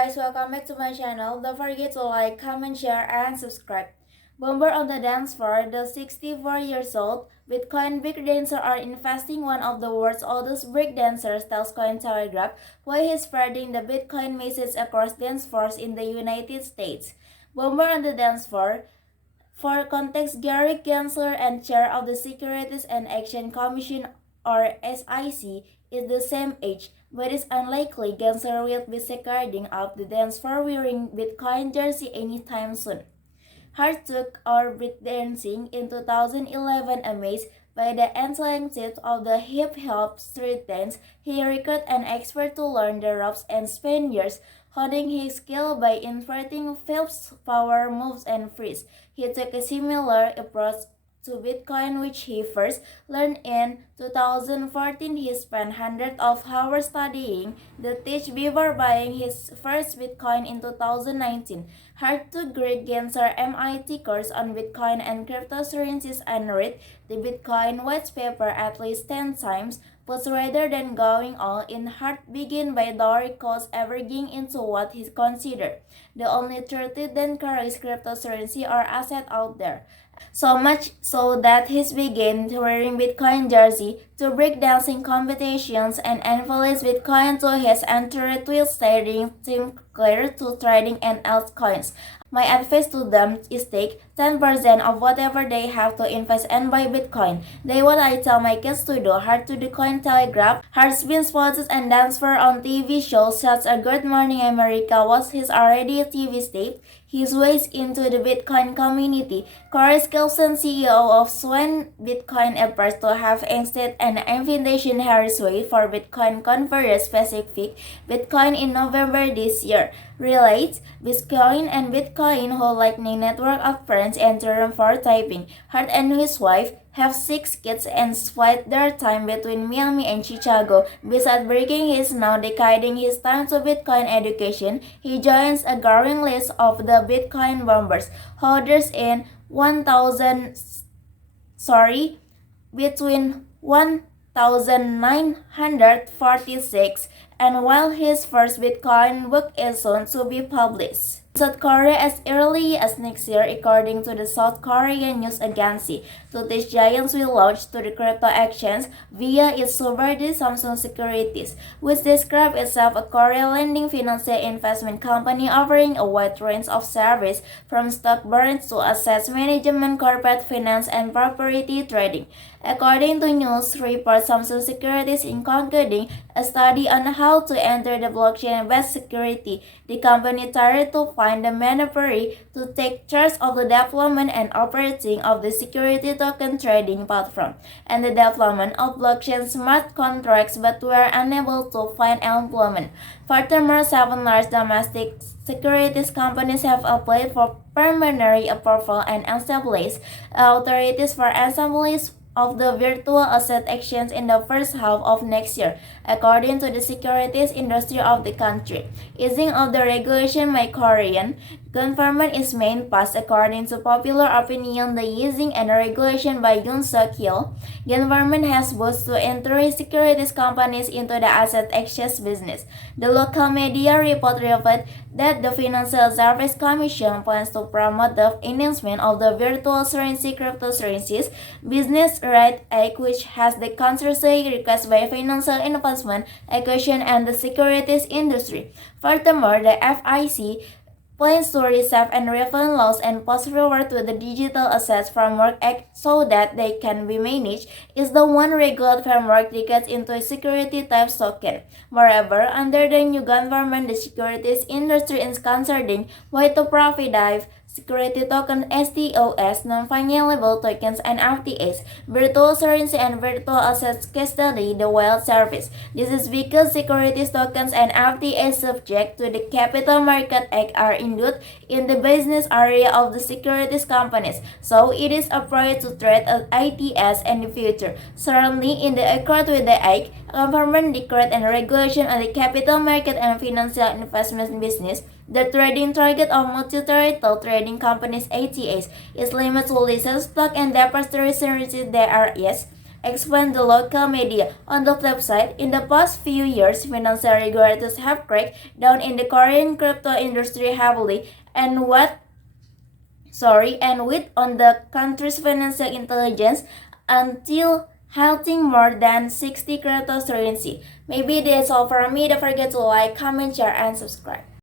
guys, welcome back to my channel. Don't forget to like, comment, share, and subscribe. Bomber on the dance floor, the 64 years old Bitcoin big dancer are investing one of the world's oldest break dancers, tells Cointelegraph, while he's spreading the Bitcoin message across dance floors in the United States. Bomber on the dance floor. For context, Gary Gensler and chair of the Securities and Exchange Commission or SIC is the same age, but it's unlikely Gensler will be secarding up the dance floor wearing Bitcoin jersey anytime soon. Hart took our breakdancing in 2011 amazed by the intensity of the hip-hop street dance. He recruited an expert to learn the ropes and spent years honing his skill by inverting flips, power moves, and freeze. He took a similar approach to Bitcoin, which he first learned in 2014. He spent hundreds of hours studying the tech before buying his first Bitcoin in 2019. Hard to grade Gensler MIT course on Bitcoin and cryptocurrencies and read the Bitcoin white paper at least 10 times, but rather than going all in, Hart began by drawing codes averaging into what he considered the only truly dangerous cryptocurrency or asset out there. So much so that he began wearing Bitcoin jersey to breakdancing competitions and influenced Bitcoin to his entry Twitch trading team clear to trading and altcoins. My advice to them is take 10% of whatever they have to invest and buy Bitcoin. They what I tell my kids to do. Hard to the Cointelegraph. Hart's been spotted and danced for on TV shows such as Good Morning America was his already TV state. His ways into the Bitcoin community. Corey Skilson, CEO of Swan Bitcoin, appears to have instead an invitation Harris way for Bitcoin conference specific Bitcoin in November this year. Relates Bitcoin and Bitcoin whole Lightning network of friends and term for typing. Hart and his wife have 6 kids and split their time between Miami and Chicago. Besides breaking his now dedicating his time to Bitcoin education, he joins a growing list of the Bitcoin bombers, holders in between 1,946 and while his first Bitcoin book is soon to be published. South Korea as early as next year, according to the South Korean news agency. Today's giants will launch to the crypto exchange via its subsidiary Samsung Securities, which describes itself a Korean lending financial investment company offering a wide range of services from stock bonds to asset management, corporate finance, and property trading. According to news report, Samsung Securities is concluding a study on how to enter the blockchain-based security. The company tried to find the monopoly to take charge of the development and operating of the security token trading platform and the development of blockchain smart contracts, but were unable to find employment. Furthermore, 7 large domestic securities companies have applied for preliminary approval and established authorities for assemblies of the virtual asset exchange in the first half of next year, according to the securities industry of the country. Easing of the regulation by Korean government is main pass according to popular opinion. The easing and regulation by Yoon Suk-yeol government has boosted to enter securities companies into the asset exchange business. The local media report revealed that the Financial Services Commission plans to promote the enhancement of the virtual currency cryptocurrencies business right act, which has the consortium request by financial investment, education, and the securities industry. Furthermore, the FIC plans to receive and refund loss and pass forward to the Digital Assets Framework Act so that they can be managed is the one regular framework that gets into a security type token. Moreover, under the new government, the securities industry is considering why to provide security token STOs, non-fungible tokens, and FTAs, virtual currency and virtual assets custody, the wallet service. This is because securities tokens and FTAs subject to the Capital Market Act are included in the business area of the securities companies, so it is appropriate to trade as ITS in the future. Certainly, in the accord with the Act, government decree and regulation on the capital market and financial investment business, the trading target of multi-territorial trading companies ATS is limited to listed stock and depository securities DRS. explained the local media. On the flip side, in the past few years, financial regulators have cracked down in the Korean crypto industry heavily, and with on the country's financial intelligence until halting more than 60 cryptocurrency. Maybe that's all for me. Don't forget to like, comment, share, and subscribe.